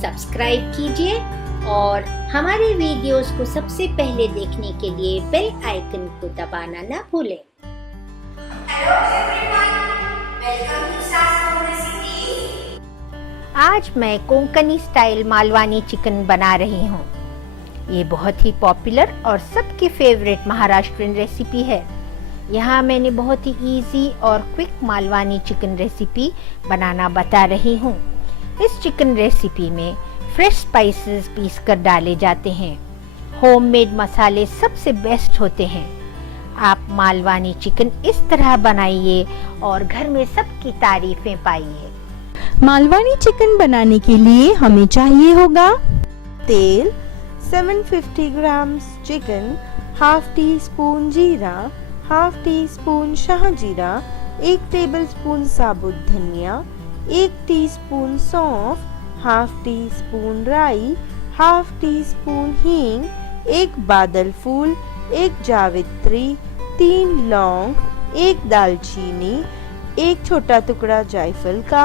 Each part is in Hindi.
सब्सक्राइब कीजिए और हमारे वीडियोस को सबसे पहले देखने के लिए बेल आइकन को दबाना ना भूलें। Hello everyone, welcome to Sass Home Recipes. आज मैं कोंकणी स्टाइल मालवानी चिकन बना रही हूँ। ये बहुत ही पॉपुलर और सबकी फेवरेट महाराष्ट्रियन रेसिपी है। यहाँ मैंने बहुत ही इजी और क्विक मालवानी चिकन रेसिपी बनाना बता रही हूँ। इस चिकन रेसिपी में फ्रेश स्पाइसेस पीस कर डाले जाते हैं। होममेड मसाले सबसे बेस्ट होते हैं। आप मालवानी चिकन इस तरह बनाइए और घर में सबकी तारीफें पाइए। मालवानी चिकन बनाने के लिए हमें चाहिए होगा तेल 750 grams chicken, half tea spoon जीरा, हाफ टी स्पून शाहजीरा, 1 टेबलस्पून साबुत धनिया, 1 टीस्पून सौंफ, हाफ टी स्पून राई, हाफ टी स्पून हींग, 1 बादल फूल, 1 जावित्री, 3 लौंग, 1 दालचीनी, 1 छोटा टुकड़ा जायफल का,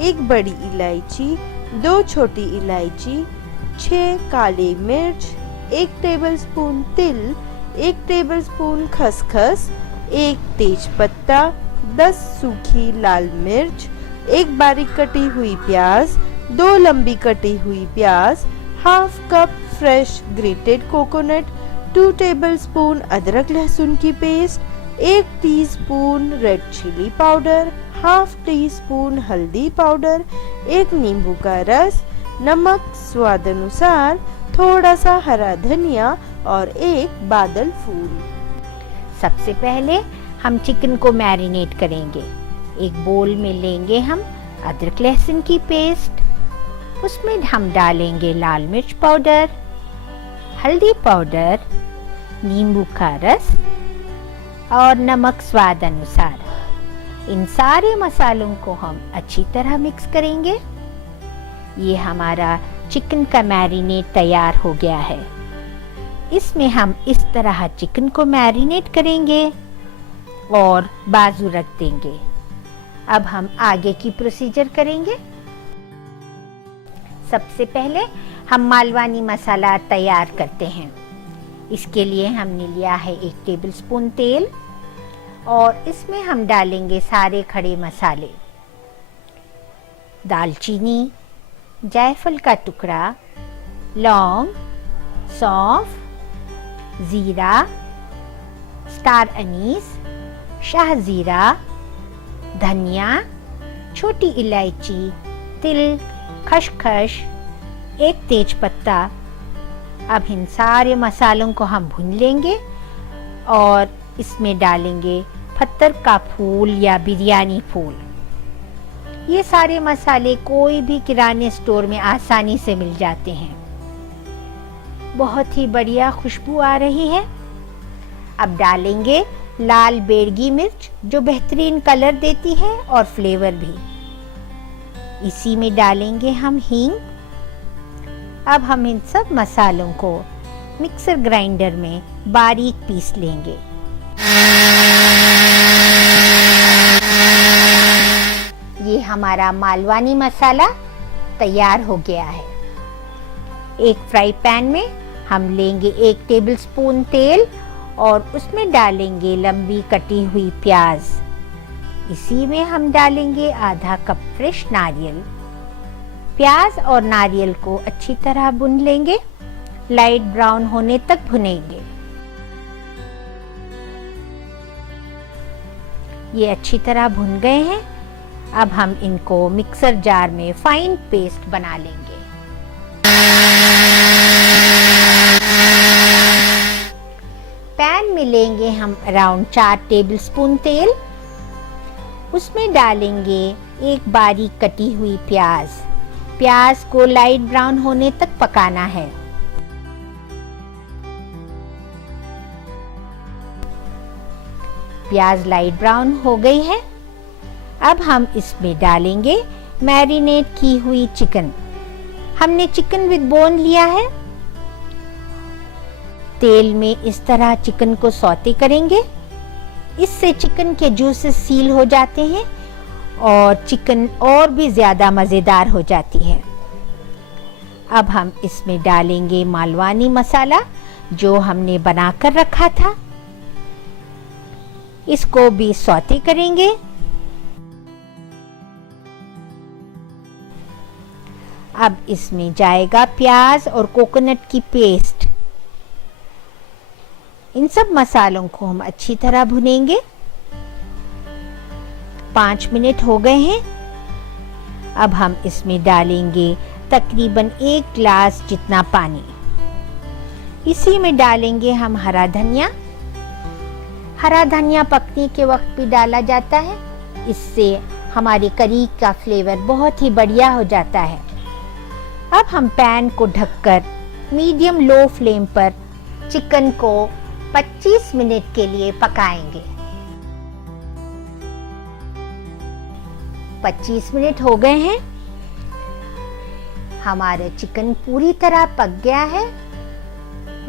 1 बड़ी इलायची, 2 छोटी इलायची, 6 काली मिर्च, 1 टेबलस्पून तिल, 1 टेबलस्पून खसखस, 1 तेज पत्ता, 10 सूखी लाल मिर्च, 1 बारीक कटी हुई प्याज, 2 लंबी कटी हुई प्याज, half cup fresh grated coconut, 2 tablespoon अदरक लहसुन की paste, 1 teaspoon red chilli powder, half teaspoon हल्दी पाउडर, 1 नींबू का रस, नमक स्वाद अनुसार, थोड़ा सा हरा धनिया और 1 बादल फूल। सबसे पहले हम चिकन को मैरिनेट करेंगे। एक बोल में लेंगे हम अदरक लहसुन की पेस्ट, उसमें हम डालेंगे लाल मिर्च पाउडर, हल्दी पाउडर, नींबू का रस और नमक स्वाद अनुसार। इन सारे मसालों को हम अच्छी तरह मिक्स करेंगे। ये हमारा चिकन का मैरिनेट तैयार हो गया है। इसमें हम इस तरह चिकन को मैरिनेट करेंगे और बाजू रख देंगे। अब हम आगे की प्रोसीजर करेंगे। सबसे पहले हम मालवानी मसाला तैयार करते हैं। इसके लिए हमने लिया है 1 टेबलस्पून तेल और इसमें हम डालेंगे सारे खड़े मसाले, दालचीनी, जायफल का टुकड़ा, लौंग, सौंफ, जीरा, स्टार अनीस, शाहजीरा, धनिया, छोटी इलायची, तिल, खसखस, 1 तेज पत्ता। अब इन सारे मसालों को हम भून लेंगे और इसमें डालेंगे पत्थर का फूल या बिरयानी फूल। ये सारे मसाले कोई भी किराने स्टोर में आसानी से मिल जाते हैं। बहुत ही बढ़िया खुशबू आ रही है। अब डालेंगे लाल बेडगी मिर्च जो बेहतरीन कलर देती है और फ्लेवर भी। इसी में डालेंगे हम हींग। अब हम इन सब मसालों को मिक्सर ग्राइंडर में बारीक पीस लेंगे। ये हमारा मालवानी मसाला तैयार हो गया है। एक फ्राई पैन में हम लेंगे 1 टेबलस्पून तेल और उसमें डालेंगे लंबी कटी हुई प्याज। इसी में हम डालेंगे आधा कप फ्रेश नारियल। प्याज और नारियल को अच्छी तरह भून लेंगे, लाइट ब्राउन होने तक भुनेंगे। ये अच्छी तरह भुन गए हैं। अब हम इनको मिक्सर जार में फाइन पेस्ट बना लेंगे। पैन में लेंगे हम अराउंड 4 टेबलस्पून तेल। उसमें डालेंगे 1 बारीक कटी हुई प्याज। प्याज को लाइट ब्राउन होने तक पकाना है। प्याज लाइट ब्राउन हो गई है। अब हम इसमें डालेंगे मैरिनेट की हुई चिकन। हमने चिकन विद बोन लिया है। तेल में इस तरह चिकन को सौते करेंगे। इससे चिकन के जूसेस सील हो जाते हैं और चिकन और भी ज़्यादा मज़ेदार हो जाती है। अब हम इसमें डालेंगे मालवानी मसाला जो हमने बनाकर रखा था। इसको भी सौते करेंगे। अब इसमें जाएगा प्याज और कोकोनट की पेस्ट। इन सब मसालों को हम अच्छी तरह भुनेंगे। 5 मिनट हो गए हैं। अब हम इसमें डालेंगे तकरीबन 1 गिलास जितना पानी। इसी में डालेंगे हम हरा धनिया। हरा धनिया पकने के वक्त भी डाला जाता है, इससे हमारी करी का फ्लेवर बहुत ही बढ़िया हो जाता है। अब हम पैन को ढककर मीडियम लो फ्लेम पर चिकन को 25 मिनट के लिए पकाएंगे। 25 मिनट हो गए हैं। हमारा चिकन पूरी तरह पक गया है।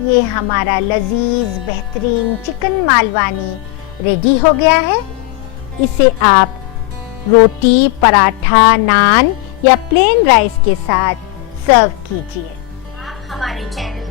ये हमारा लजीज बेहतरीन चिकन मालवानी रेडी हो गया है। इसे आप रोटी, पराठा, नान या प्लेन राइस के साथ सर्व कीजिए। आप हमारे चैनल